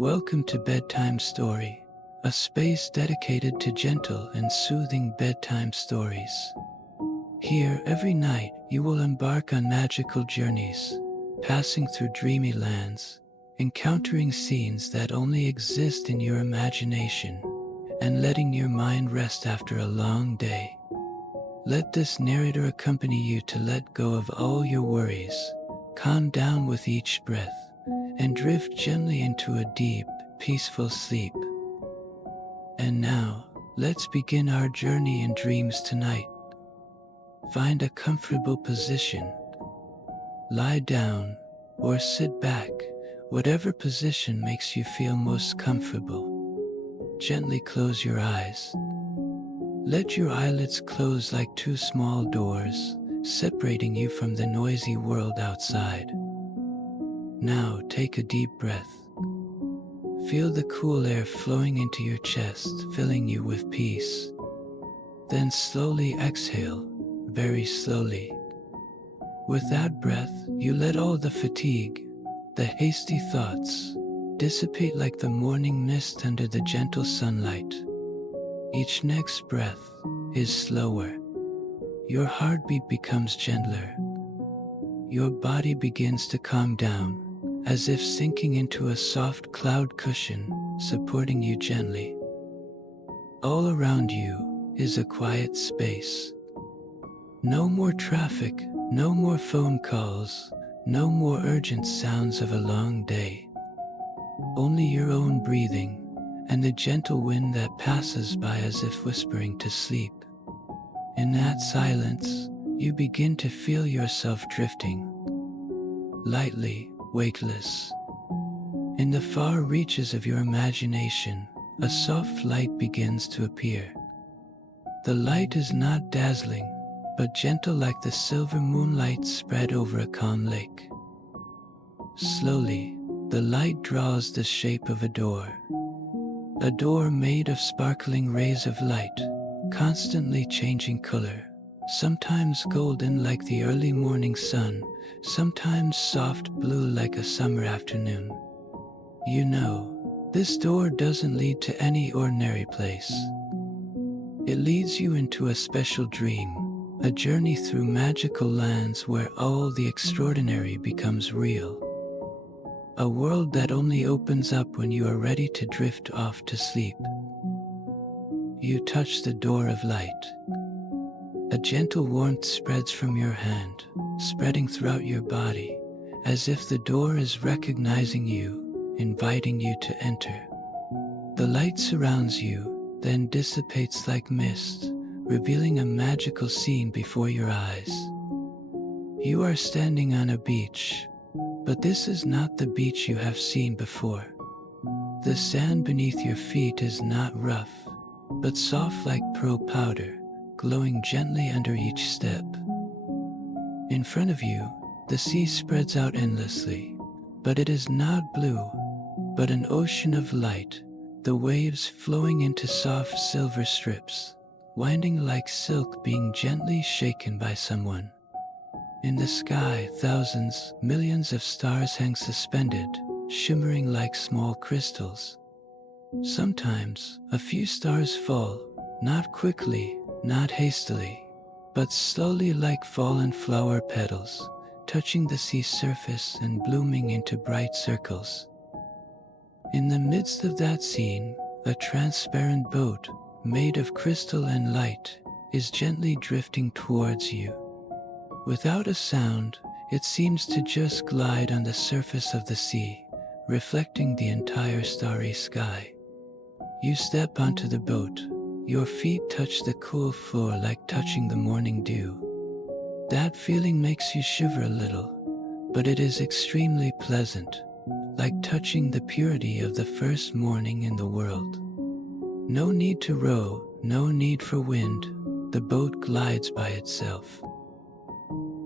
Welcome to Bedtime Story, a space dedicated to gentle and soothing bedtime stories. Here, every night, you will embark on magical journeys, passing through dreamy lands, encountering scenes that only exist in your imagination, and letting your mind rest after a long day. Let this narrator accompany you to let go of all your worries, calm down with each breath, and drift gently into a deep, peaceful sleep. And now, let's begin our journey in dreams tonight. Find a comfortable position. Lie down or sit back, whatever position makes you feel most comfortable. Gently close your eyes. Let your eyelids close like two small doors, separating you from the noisy world outside. Now take a deep breath. Feel the cool air flowing into your chest, filling you with peace. Then slowly exhale, very slowly. With that breath, you let all the fatigue, the hasty thoughts, dissipate like the morning mist under the gentle sunlight. Each next breath is slower. Your heartbeat becomes gentler. Your body begins to calm down, as if sinking into a soft cloud cushion, supporting you gently. All around you is a quiet space. No more traffic, no more phone calls, no more urgent sounds of a long day. Only your own breathing and the gentle wind that passes by as if whispering to sleep. In that silence, you begin to feel yourself drifting, lightly, weightless. In the far reaches of your imagination, a soft light begins to appear. The light is not dazzling, but gentle like the silver moonlight spread over a calm lake. Slowly, the light draws the shape of a door made of sparkling rays of light, constantly changing color, sometimes golden like the early morning sun, sometimes soft blue like a summer afternoon. You know, this door doesn't lead to any ordinary place. It leads you into a special dream, a journey through magical lands where all the extraordinary becomes real. A world that only opens up when you are ready to drift off to sleep. You touch the door of light. A gentle warmth spreads from your hand, spreading throughout your body, as if the door is recognizing you, inviting you to enter. The light surrounds you, then dissipates like mist, revealing a magical scene before your eyes. You are standing on a beach, but this is not the beach you have seen before. The sand beneath your feet is not rough, but soft like pearl powder, glowing gently under each step. In front of you, the sea spreads out endlessly, but it is not blue, but an ocean of light, the waves flowing into soft silver strips, winding like silk being gently shaken by someone. In the sky, thousands, millions of stars hang suspended, shimmering like small crystals. Sometimes, a few stars fall, not quickly, not hastily, but slowly like fallen flower petals, touching the sea surface and blooming into bright circles. In the midst of that scene, a transparent boat, made of crystal and light, is gently drifting towards you. Without a sound, it seems to just glide on the surface of the sea, reflecting the entire starry sky. You step onto the boat. Your feet touch the cool floor like touching the morning dew. That feeling makes you shiver a little, but it is extremely pleasant, like touching the purity of the first morning in the world. No need to row, no need for wind, the boat glides by itself.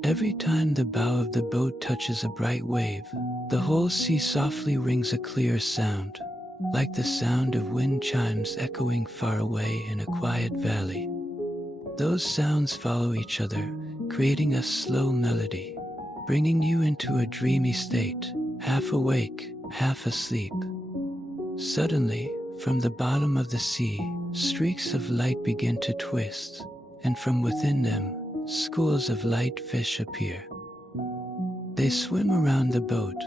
Every time the bow of the boat touches a bright wave, the whole sea softly rings a clear sound, like the sound of wind chimes echoing far away in a quiet valley. Those sounds follow each other, creating a slow melody, bringing you into a dreamy state, half awake, half asleep. Suddenly, from the bottom of the sea, streaks of light begin to twist, and from within them, schools of light fish appear. They swim around the boat,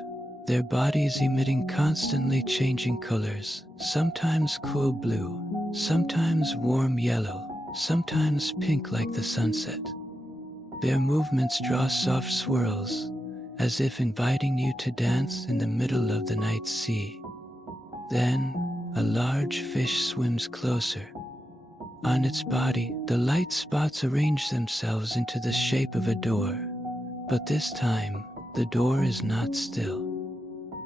their bodies emitting constantly changing colors, sometimes cool blue, sometimes warm yellow, sometimes pink like the sunset. Their movements draw soft swirls, as if inviting you to dance in the middle of the night sea. Then, a large fish swims closer. On its body, the light spots arrange themselves into the shape of a door, but this time, the door is not still.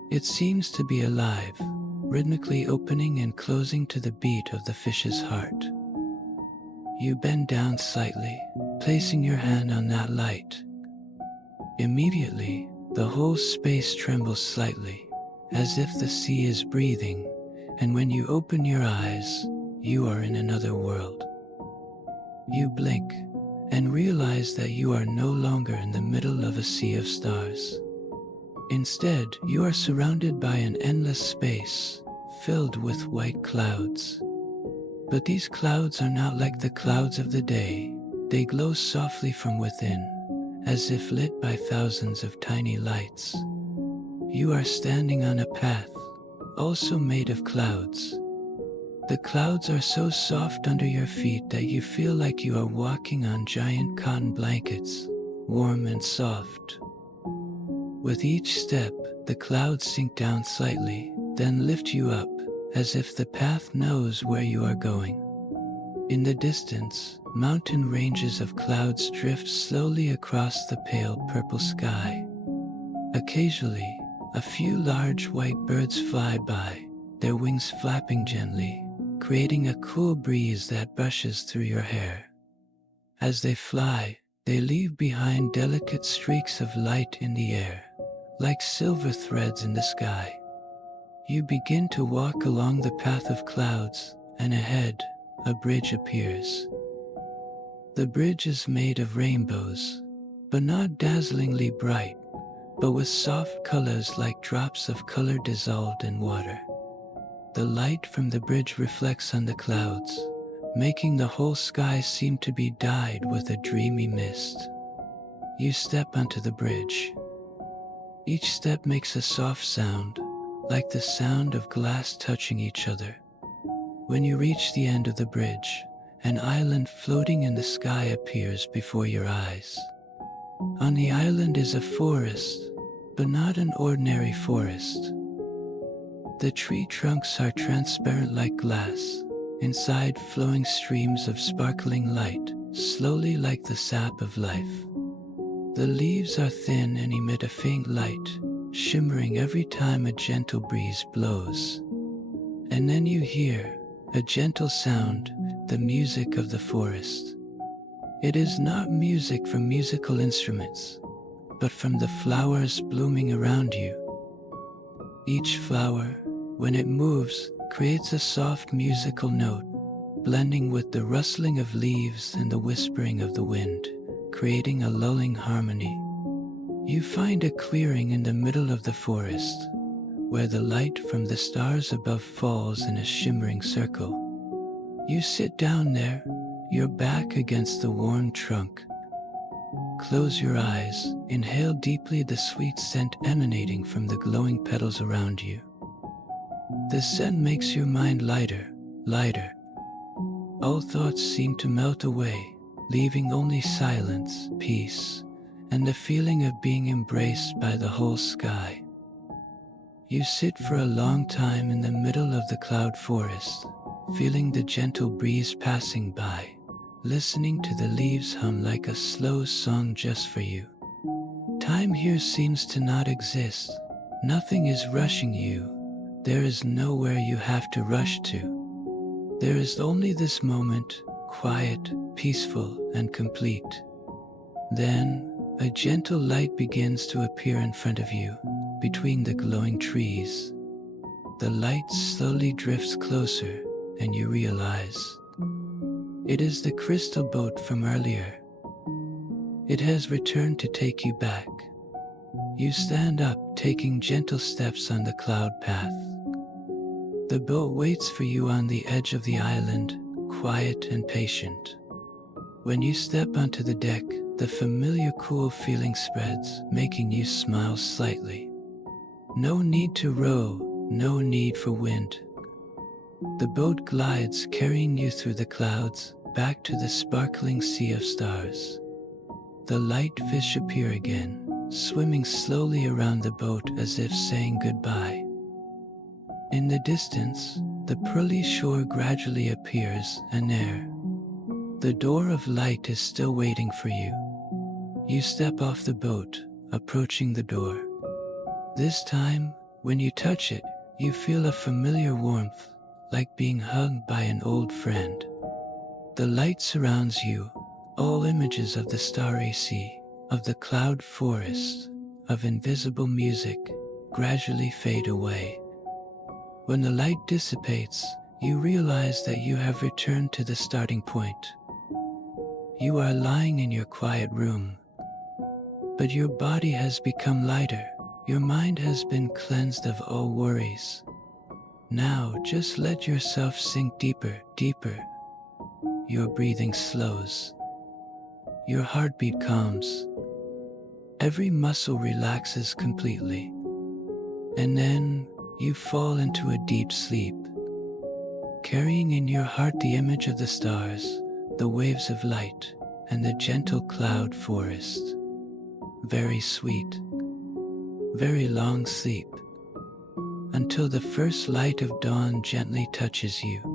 It seems to be alive, rhythmically opening and closing to the beat of the fish's heart. You bend down slightly, placing your hand on that light. Immediately, the whole space trembles slightly, as if the sea is breathing, and when you open your eyes, you are in another world. You blink, and realize that you are no longer in the middle of a sea of stars. Instead, you are surrounded by an endless space, filled with white clouds. But these clouds are not like the clouds of the day. They glow softly from within, as if lit by thousands of tiny lights. You are standing on a path, also made of clouds. The clouds are so soft under your feet that you feel like you are walking on giant cotton blankets, warm and soft. With each step, the clouds sink down slightly, then lift you up, as if the path knows where you are going. In the distance, mountain ranges of clouds drift slowly across the pale purple sky. Occasionally, a few large white birds fly by, their wings flapping gently, creating a cool breeze that brushes through your hair. As they fly, they leave behind delicate streaks of light in the air, like silver threads in the sky. You begin to walk along the path of clouds, and ahead, a bridge appears. The bridge is made of rainbows, but not dazzlingly bright, but with soft colors like drops of color dissolved in water. The light from the bridge reflects on the clouds, making the whole sky seem to be dyed with a dreamy mist. You step onto the bridge. Each step makes a soft sound, like the sound of glass touching each other. When you reach the end of the bridge, an island floating in the sky appears before your eyes. On the island is a forest, but not an ordinary forest. The tree trunks are transparent like glass, inside flowing streams of sparkling light, slowly like the sap of life. The leaves are thin and emit a faint light, shimmering every time a gentle breeze blows. And then you hear a gentle sound, the music of the forest. It is not music from musical instruments, but from the flowers blooming around you. Each flower, when it moves, creates a soft musical note, blending with the rustling of leaves and the whispering of the wind, creating a lulling harmony. You find a clearing in the middle of the forest, where the light from the stars above falls in a shimmering circle. You sit down there, your back against the warm trunk. Close your eyes, inhale deeply the sweet scent emanating from the glowing petals around you. The scent makes your mind lighter, lighter. All thoughts seem to melt away, leaving only silence, peace, and the feeling of being embraced by the whole sky. You sit for a long time in the middle of the cloud forest, feeling the gentle breeze passing by, listening to the leaves hum like a slow song just for you. Time here seems to not exist. Nothing is rushing you. There is nowhere you have to rush to. There is only this moment, quiet, peaceful, and complete. Then, a gentle light begins to appear in front of you, between the glowing trees. The light slowly drifts closer, and you realize it is the crystal boat from earlier. It has returned to take you back. You stand up, taking gentle steps on the cloud path. The boat waits for you on the edge of the island, quiet and patient. When you step onto the deck, the familiar cool feeling spreads, making you smile slightly. No need to row, no need for wind. The boat glides, carrying you through the clouds, back to the sparkling sea of stars. The light fish appear again, swimming slowly around the boat as if saying goodbye. In the distance, the pearly shore gradually appears, and there, the door of light is still waiting for you. You step off the boat, approaching the door. This time, when you touch it, you feel a familiar warmth, like being hugged by an old friend. The light surrounds you, all images of the starry sea, of the cloud forest, of invisible music, gradually fade away. When the light dissipates, you realize that you have returned to the starting point. You are lying in your quiet room, but your body has become lighter. Your mind has been cleansed of all worries. Now just let yourself sink deeper, deeper. Your breathing slows. Your heartbeat calms. Every muscle relaxes completely. And then you fall into a deep sleep, carrying in your heart the image of the stars, the waves of light, and the gentle cloud forest. Very sweet, very long sleep, until the first light of dawn gently touches you.